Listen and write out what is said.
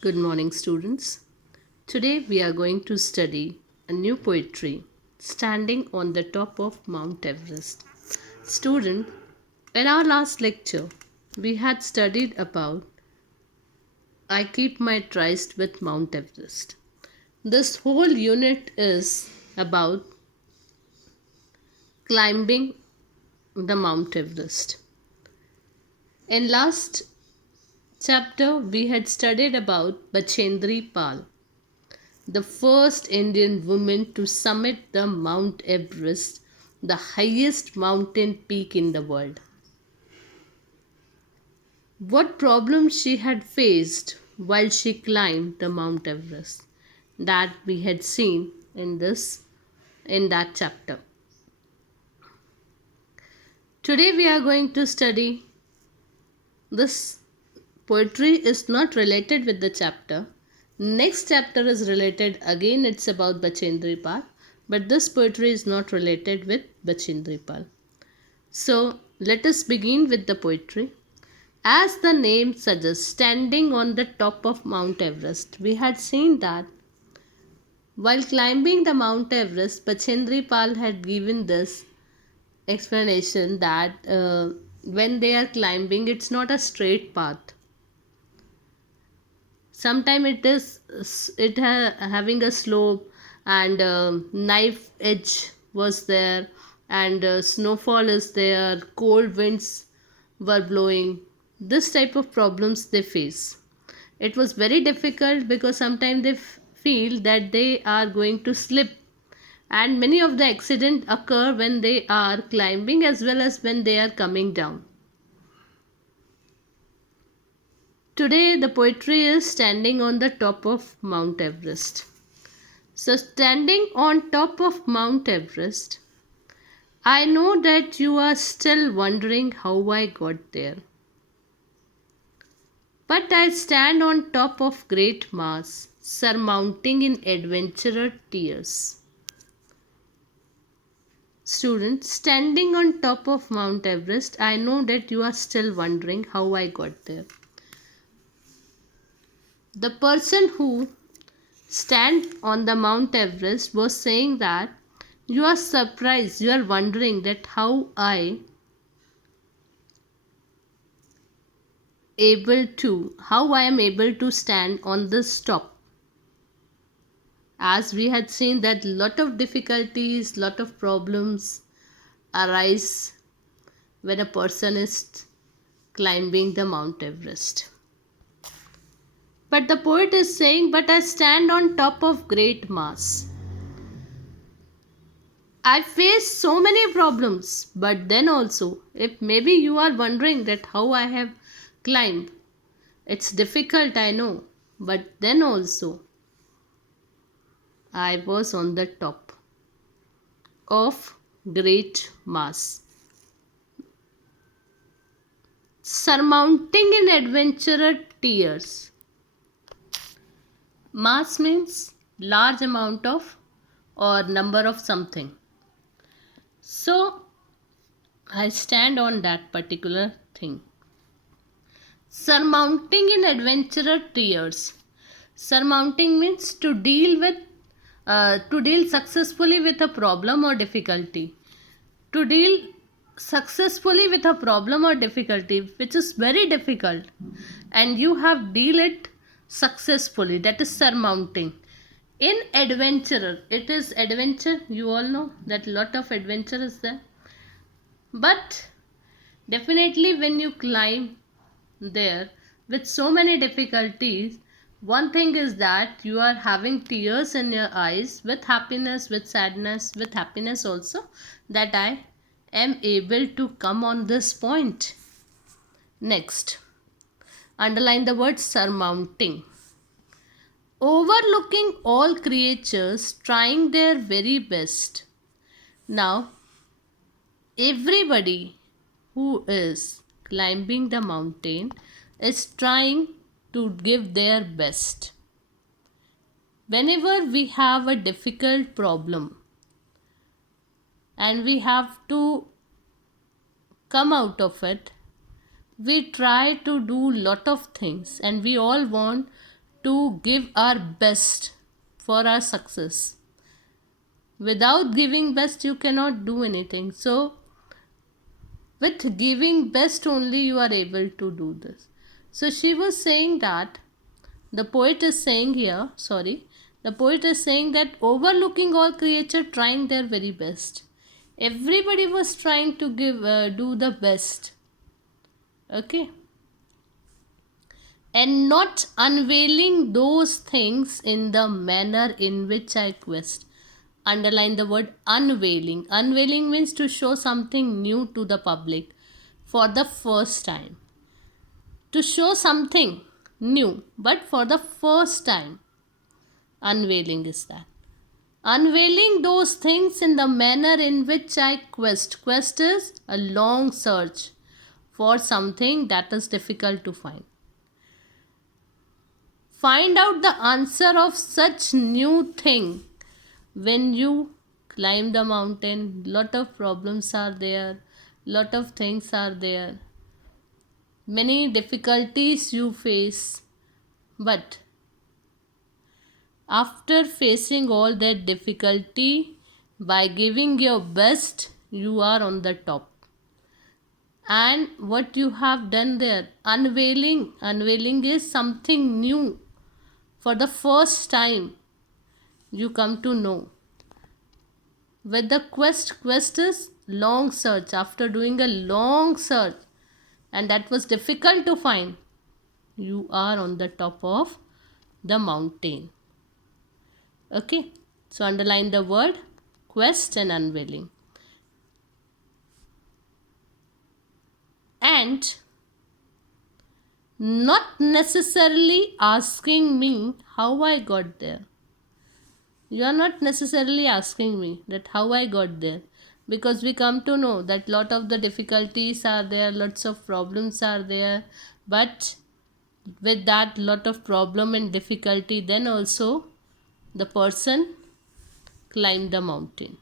Good morning, students. Today we are going to study a new poetry, Standing on the Top of Mount Everest. Student, in our last lecture, we had studied about I Keep My Tryst with Mount Everest. This whole unit is about climbing the Mount Everest. In last chapter, we had studied about Bachendri Pal, the first Indian woman to summit the Mount Everest, the highest mountain peak in the world. What problems she had faced while she climbed the Mount Everest, that we had seen in that chapter. Today we are going to study this poetry is not related with the chapter. Next chapter is related, again it's about Bachendri Pal, but this poetry is not related with Bachendri Pal. So let us begin with the poetry. As the name suggests, standing on the top of Mount Everest, we had seen that while climbing the Mount Everest, Bachendri Pal had given this explanation that when they are climbing, it's not a straight path. Sometimes having a slope, and knife edge was there, and snowfall is there, cold winds were blowing. This type of problems they face. It was very difficult because sometimes they feel that they are going to slip, and many of the accidents occur when they are climbing as well as when they are coming down. Today, the poetry is standing on the top of Mount Everest. So, standing on top of Mount Everest, I know that you are still wondering how I got there. But I stand on top of great Mars, surmounting in adventurer tears. Students, standing on top of Mount Everest, I know that you are still wondering how I got there. The person who stand on the Mount Everest was saying that you are surprised, you are wondering that how I am able to stand on this top. As we had seen that lot of difficulties, lot of problems arise when a person is climbing the Mount Everest. But the poet is saying, but I stand on top of great Mars. I face so many problems, but then also, if maybe you are wondering that how I have climbed, it's difficult, I know, but then also, I was on the top of great Mars, surmounting in adventurer tears. Mass means large amount of or number of something. So I stand on that particular thing. Surmounting in adventurer tears. Surmounting means to deal successfully with a problem or difficulty. To deal successfully with a problem or difficulty which is very difficult, and you have deal it successfully, that is surmounting. In adventurer, it is adventure, you all know that lot of adventure is there, but definitely when you climb there with so many difficulties, one thing is that you are having tears in your eyes, with happiness, with sadness, with happiness also, that I am able to come on this point. Next, underline the word surmounting. Overlooking all creatures trying their very best. Now, everybody who is climbing the mountain is trying to give their best. Whenever we have a difficult problem and we have to come out of it, we try to do lot of things, and we all want to give our best for our success. Without giving best, you cannot do anything. So, with giving best only, you are able to do this. So, she was saying that the poet is saying here, the poet is saying that overlooking all creature trying their very best. Everybody was trying to do the best. Okay. And not unveiling those things in the manner in which I quest. Underline the word unveiling. Unveiling means to show something new to the public for the first time. To show something new, but for the first time. Unveiling is that. Unveiling those things in the manner in which I quest. Quest is a long search for something that is difficult to find. Find out the answer of such new thing. When you climb the mountain, lot of problems are there, lot of things are there, many difficulties you face, but after facing all that difficulty, by giving your best, you are on the top. And what you have done there, unveiling is something new. For the first time, you come to know. With the quest is long search. After doing a long search, and that was difficult to find, you are on the top of the mountain. Okay, so underline the word quest and unveiling. And not necessarily asking me how I got there. You are not necessarily asking me that how I got there, because we come to know that lot of the difficulties are there, lots of problems are there, but with that lot of problem and difficulty, then also the person climbed the mountain.